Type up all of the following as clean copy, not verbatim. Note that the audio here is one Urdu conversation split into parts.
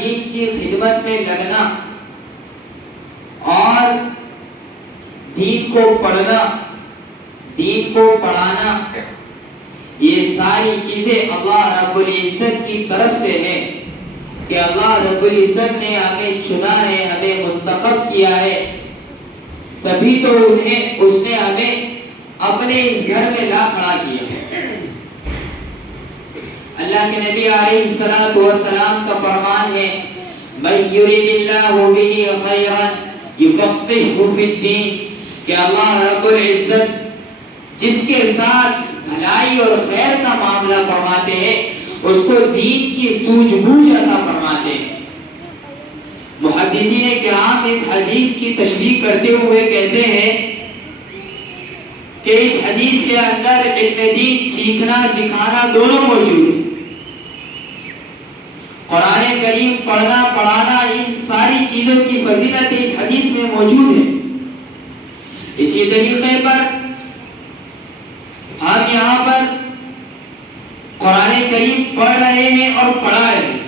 دین کی خدمت میں لگنا اور دین کو پڑھنا، دین کو پڑھانا، یہ ساری چیزیں اللہ رب العزت کی طرف سے ہیں کہ اللہ رب العزت نے ہمیں چنا ہے، ہمیں منتخب کیا ہے، تبھی تو اس نے ہمیں اپنے اس گھر میں لا کھڑا کیا۔ اللہ کے نبی علیہ الصلوۃ والسلام کا فرمان ہے من یرید اللہ بہ خیرا یفقہہ فی الدین، کہ اللہ رب العزت جس کے ساتھ بھلائی اور خیر کا معاملہ فرماتے ہیں اس کو دین کی سوجھ بوجھ عطا فرماتے ہیں۔ محدثین کرام اس حدیث کی تشریح کرتے ہوئے کہتے ہیں کہ اس حدیث کے اندر علم دین سیکھنا سکھانا دونوں موجود ہیں۔ قرآن کریم پڑھنا پڑھانا ان ساری چیزوں کی فضیلت اس حدیث میں موجود ہے۔ اسی طریقے پر ہم یہاں پر قرآن کریم پڑھ رہے ہیں اور پڑھا رہے ہیں،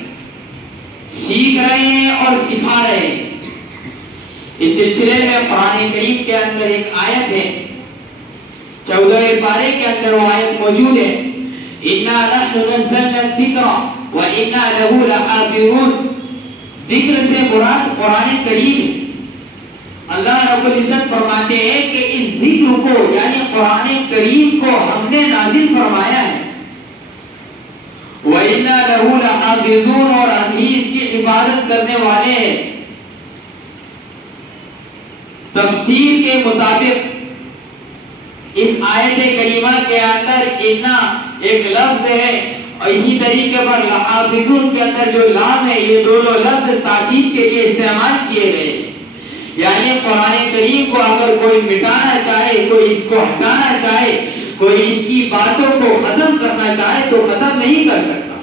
سیکھ رہے ہیں اور سکھا رہے ہیں۔ اس سلسلے میں قرآن کریم کے اندر ایک آیت ہے، 14ویں پارے کے اندر وہ آیت موجود ہے، اِنَّا نَحْنُ نَزَّلْنَا الذِّكْرَ وَإِنَّا لَهُ لَحَافِظُونَ۔ ذکر سے مراد قرآن کریم ہے۔ اللہ رب العزت فرماتے ہیں کہ اس ذکر کو یعنی قرآن کریم کو ہم نے نازل فرمایا ہے، وَإِنَّا لَهُ لَحَافِظُونَ، اور ہم ہی اس کی حفاظت کرنے والے ہیں۔ تفسیر کے مطابق اس آیت کریمہ کے اندر اِنَّا ایک لفظ ہے، اور اسی طریقے پر لحافظون کے اندر جو لام ہے، یہ دونوں لفظ تاکید کے لیے استعمال کیے گئے، یعنی قرآن کریم کو اگر کوئی مٹانا چاہے، کوئی اس کو ہٹانا چاہے، کوئی اس کی باتوں کو ختم کرنا چاہے تو ختم نہیں کر سکتا،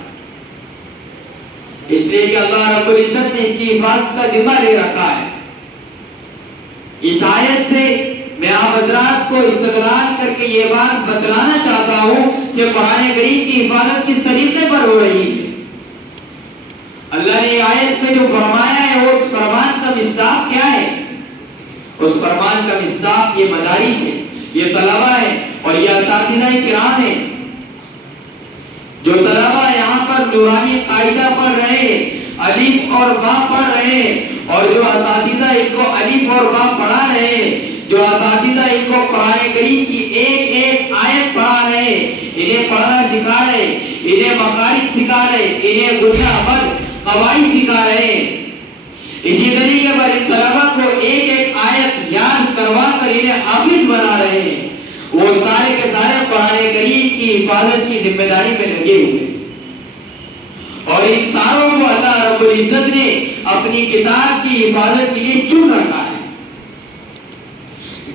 اس لیے کہ اللہ رب العزت نے اس کی حفاظت کا ذمہ لے رکھا ہے۔ اس آیت سے میں آپ حضرات کو استدلال کر کے یہ بات بتلانا چاہتا ہوں کہ قرآن کریم کی حفاظت کس طریقے پر ہو رہی ہے۔ اللہ نے آیت میں جو فرمایا ہے وہ اس فرمان کا مصداق کیا ہے؟ اس فرمان کا مصداق یہ مدارس ہے، یہ طلبہ ہے اور یہ اساتذہ کرام ہے۔ جو طلبہ یہاں پر نورانی قاعدہ پڑھ رہے ہیں، الف اور با پڑھ رہے ہیں، اور جو اساتذہ ان کو الف اور با پڑھا رہے ہیں، جو اساتذہ ان کو قرآن کریم کی ایک ایک آیت پڑھا رہے ہیں، انہیں پڑھنا سکھا رہے ہیں، انہیں مخارج سکھا رہے ہیں، انہیں گنہ عمل قواعد سکھا رہے ہیں، اسی طریقے پر ان طلبہ کو ایک ایک آیت یاد کروا کر انہیں حافظ بنا رہے ہیں، وہ سارے کے سارے قرآن کریم کی حفاظت کی ذمہ داری میں لگے ہوئے ہیں۔ اور ان ساروں کو اللہ رب العزت نے اپنی کتاب کی حفاظت کے لیے چن رکھا ہے۔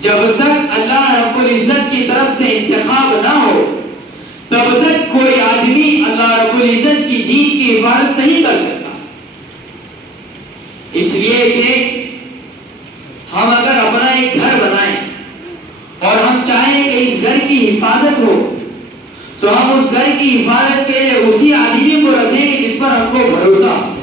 جب تک اللہ رب العزت کی طرف سے انتخاب نہ ہو تب تک کوئی آدمی اللہ رب العزت کی دین کی حفاظت نہیں کر سکتا۔ اس لیے کہ ہم اگر اپنا ایک گھر بنائیں اور ہم چاہیں کہ اس گھر کی حفاظت ہو تو ہم اس گھر کی حفاظت کے لیے اسی آدمی کو رکھیں گے جس پر ہم کو بھروسہ ہو،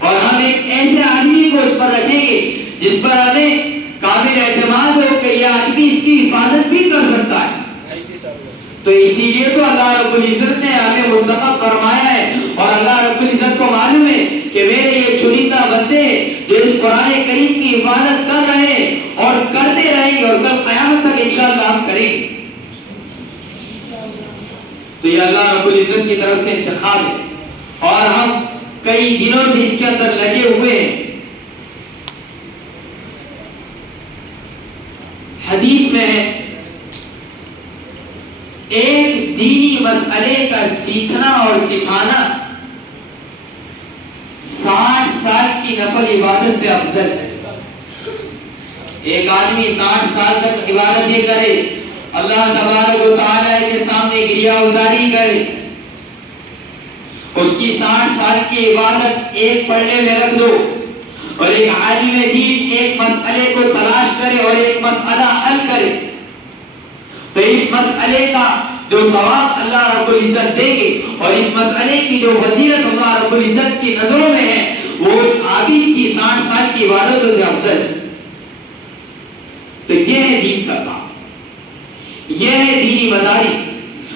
اور ہم ایک ایسے آدمی کو اس پر رکھیں گے جس پر ہمیں قابل اعتماد ہو کہ یہ آدمی اس کی حفاظت بھی کر سکتا ہے۔ تو اسی لیے تو اللہ رب العزت نے ہمیں منتخب فرمایا ہے، اور اللہ رب العزت کو معلوم ہے کہ میرے یہ چنندہ بندے جو اس قرآن کریم کی حفاظت کر رہے ہیں اور کرتے رہیں گے اور کل قیامت تک انشاءاللہ ہم کریں گے۔ تو یہ اللہ رب العزت کی طرف سے انتخاب ہے، اور ہم کئی دنوں سے اس کے اندر لگے ہوئے ہیں۔ حدیث میں ہے ایک دینی مسئلے کا سیکھنا اور سکھانا 60 سال کی نفل عبادت سے افضل ہے۔ ایک آدمی 60 سال تک عبادتیں کرے، اللہ تبارک و تعالی کے سامنے گریہ گزاری کرے، اس کی 60 سال کی عبادت ایک پڑھنے میں رکھ دو، اور ایک عالم دین ایک مسئلے کو تلاش کرے اور ایک مسئلہ حل کرے، تو اس مسئلے کا جو ثواب اللہ رب العزت دے گے اور اس مسئلے کی جو فضیلت اللہ رب العزت کی نظروں میں ہے وہ اس عابد کی 60 سال کی عبادتوں سے افضل ہے۔ تو یہ ہے دین کا کام، یہ ہے دینی مدارس،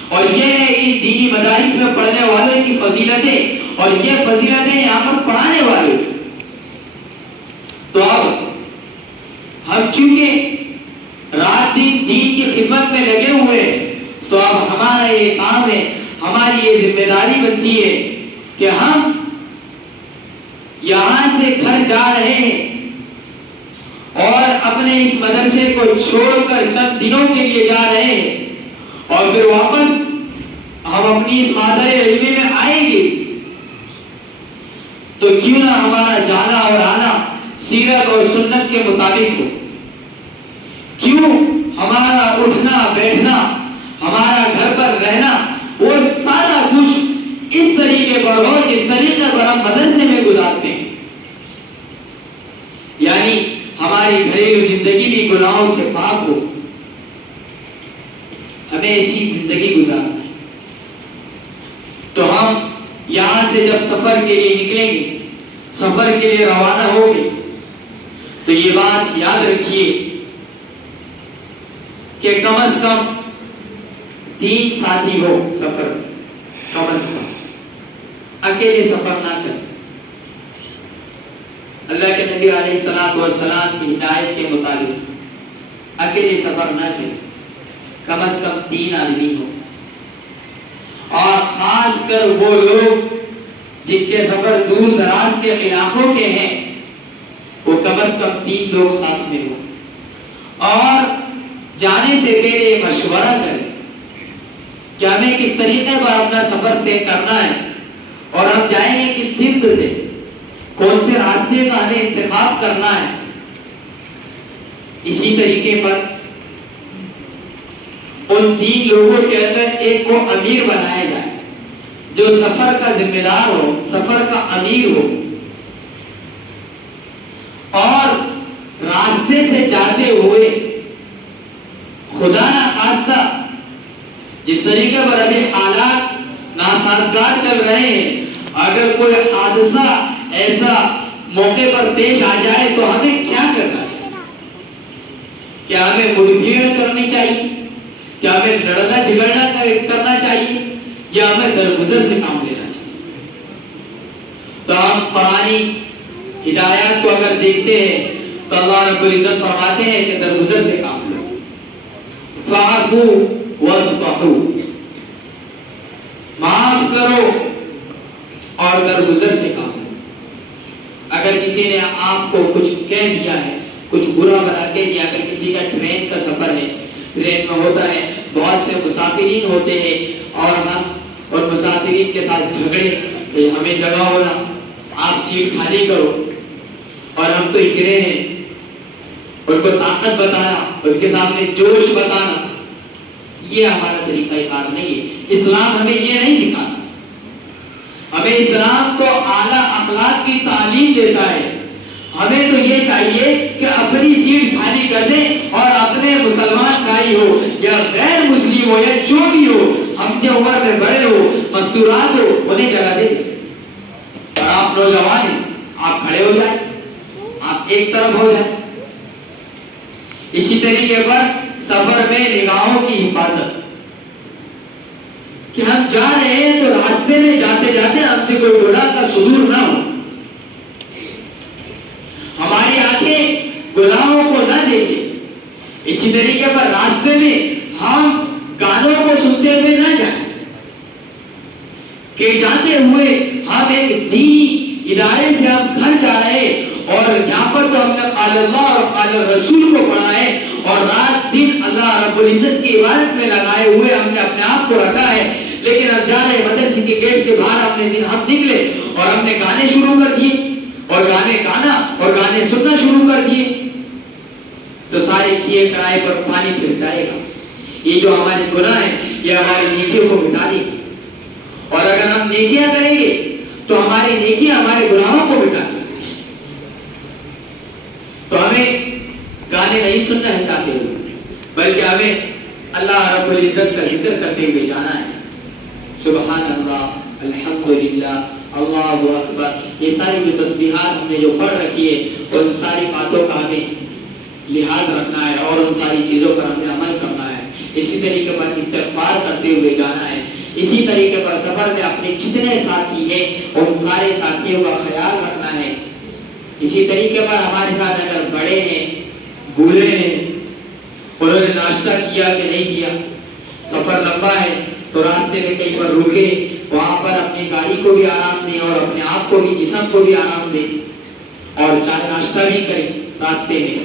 اور یہ ہے ان دینی مدارس میں پڑھنے والوں کی فضیلتیں، اور یہ فضیلتیں یہاں پر پڑھانے والے۔ تو اب ہم چونکہ رات دن دین کی خدمت میں لگے ہوئے ہیں، تو اب ہمارا یہ کام ہے، ہماری یہ ذمہ داری بنتی ہے کہ ہم یہاں سے گھر جا رہے ہیں اور اپنے اس مدرسے کو چھوڑ کر چند دنوں کے لیے جا رہے ہیں، اور پھر واپس ہم اپنی اس مادر علمی میں آئیں گے، تو کیوں نہ ہمارا جانا اور آنا سیرت اور سنت کے مطابق ہو، کیوں ہمارا اٹھنا بیٹھنا، ہمارا گھر پر رہنا، وہ سارا کچھ اس طریقے پر ہو جس طریقے پر ہم مدرسے میں گزارتے ہیں۔ یعنی ہماری گھریلو زندگی بھی گناہوں سے پاک ہو، ہمیں ایسی زندگی گزارنا ہے۔ تو ہم یہاں سے جب سفر کے لیے نکلیں گے، سفر کے لیے روانہ ہوں گے، تو یہ بات یاد رکھیے کہ کم از کم 3 ساتھی ہو سفر، کم از کم اکیلے سفر نہ کریں۔ اللہ کے نبی علیہ السلام کی ہدایت کے مطابق اکیلے سفر نہ کریں، کم از کم 3 آدمی ہو، اور خاص کر وہ لوگ جن کے سفر دور دراز کے علاقوں کے ہیں، وہ کم از کم 3 لوگ ساتھ میں ہو، اور جانے سے پہلے مشورہ کریں کہ ہمیں کس طریقے پر اپنا سفر طے کرنا ہے، اور ہم جائیں گے کس سمت سے، کون سے راستے کا ہمیں انتخاب کرنا ہے۔ اسی طریقے پر ان 3 لوگوں کے اندر ایک کو امیر بنایا جائے، جو سفر کا ذمہ دار ہو، سفر کا امیر ہو، اور راستے سے جاتے ہوئے خدا نہ خواستہ جس طریقے پر ابھی حالات ناسازگار چل رہے ہیں، اگر کوئی حادثہ ایسا موقع پر پیش آ جائے تو ہمیں کیا کرنا چاہیے؟ کیا ہمیں مڑ بھیڑ کرنی چاہیے؟ کیا ہمیں لڑنا جھگڑنا کرنا چاہیے، یا ہمیں درگزر سے کام لینا چاہیے؟ تو ہم قرآنی ہدایات کو اگر دیکھتے ہیں تو اللہ رب العزت فرماتے ہیں کہ درگزر سے کام لو، فَاعْفُوا وَاصْفَحُوا، معاف کرو اور درگزر سے کام لو۔ اگر کسی نے آپ کو کچھ کہہ دیا ہے، کچھ برا بھلا کہہ دیا، اگر کسی کا ٹرین کا سفر ہے، ٹرین میں ہوتا ہے بہت سے مسافرین ہوتے ہیں، اور ہم اور مسافرین کے ساتھ جھگڑے کہ ہمیں جگہ ہونا، آپ سیٹ خالی کرو، اور ہم تو اکرے ہیں، ان کو طاقت بتانا، ان کے سامنے جوش بتانا، یہ ہمارا طریقہ کار نہیں ہے۔ اسلام ہمیں یہ نہیں سکھاتا، ہمیں اسلام تو اعلیٰ اخلاق کی تعلیم دیتا ہے۔ ہمیں تو یہ چاہیے کہ اپنی سیٹ خالی کر دیں، اور اپنے مسلمان بھائی ہو یا غیر مسلم ہو یا جو بھی ہو، ہم سے عمر میں بڑے ہو، مستورات ہو، انہیں جگہ دے دیں۔ اور آپ نوجوان ہیں، آپ کھڑے ہو جائیں، آپ ایک طرف ہو جائیں۔ اسی طریقے پر سفر میں نگاہوں کی حفاظت، کہ ہم جا رہے ہیں تو راستے میں جاتے جاتے ہم سے کوئی گناہ کا صدور نہ ہو، ہماری آنکھیں گناہوں کو نہ دیکھیں۔ اسی طریقے پر راستے میں ہم گانوں کو سنتے ہوئے نہ جائیں، کہ جاتے ہوئے ہم ایک دینی ادارے سے ہم گھر جا رہے، اور یہاں پر تو ہم نے قال اللہ اور قال رسول کو پڑھا ہے، اور رات دن اللہ رب العزت کی عبادت میں لگائے ہوئے ہم نے اپنے آپ کو رکھا ہے، لیکن اب جا رہے مدرسے کے گیٹ کے باہر ہم نکلے اور ہم نے گانے شروع کر دیے، اور گانے گانا اور گانے سننا شروع کر دیے، تو سارے کیے کرائے پر پانی پھر جائے گا۔ یہ جو ہمارے گناہ ہیں یہ ہماری نیکیوں کو مٹا دے گی، اور اگر ہم نیکیاں کریں گے تو ہماری نیکیاں ہمارے گناہوں کو مٹا دیں گی۔ تو ہمیں گانے نہیں سننا ہے چاہتے ہوئے، بلکہ ہمیں اللہ رب العزت کا ذکر کرتے ہوئے جانا ہے. سبحان اللہ، الحمدللہ، اللہ اکبر. یہ ساری جو تسبیحات ہم نے جو پڑھ رکھی ہے ان ساری باتوں کا ہمیں لحاظ رکھنا ہے اور ان ساری چیزوں پر ہمیں عمل کرنا ہے. اسی طریقے پر استغفار کرتے ہوئے جانا ہے. اسی طریقے پر سفر میں اپنے جتنے ساتھی ہیں ان سارے ساتھیوں کا خیال رکھنا ہے. اسی طریقے پر ہمارے ساتھ اگر بڑے ہیں، بوڑھے ہیں، انہوں نے ناشتہ کیا کہ نہیں کیا، سفر لمبا ہے تو راستے میں کہیں پر رکے، وہاں پر اپنی گاڑی کو بھی آرام دیں اور اپنے آپ کو بھی، جسم کو بھی آرام دیں اور چائے ناشتہ بھی کریں راستے میں،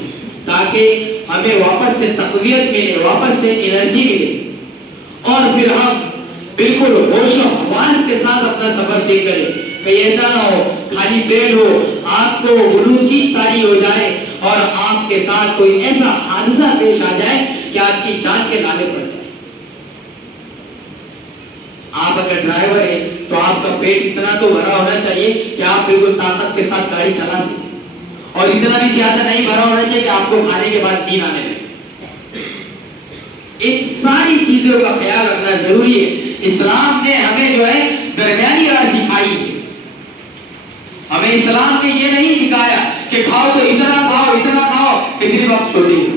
تاکہ ہمیں واپس سے تقویت ملے، واپس سے انرجی ملے اور پھر ہم بالکل ہوش و حواس کے ساتھ اپنا سفر طے کریں. کہ ایسا نہ ہو خالی پیٹ ہو، آپ کو غلو کی طاری ہو جائے اور آپ کے ساتھ کوئی ایسا حادثہ پیش آ جائے کہ آپ کی جان کے لالے پڑ جائے. آپ اگر ڈرائیور ہیں تو آپ کا پیٹ اتنا تو بھرا ہونا چاہیے کہ آپ بالکل طاقت کے ساتھ گاڑی چلا سکیں، اور اتنا بھی زیادہ نہیں بھرا ہونا چاہیے کہ آپ کو کھانے کے بعد نیند آنے لگے. ان ساری چیزوں کا خیال رکھنا ضروری ہے. اسلام نے ہمیں جو ہے درمیانی راہ سکھائی ہے. ہمیں اسلام نے یہ نہیں سکھایا کہ کھاؤ تو اتنا کھاؤ اتنا کھاؤ کہ صرف آپ چھوٹے ہو.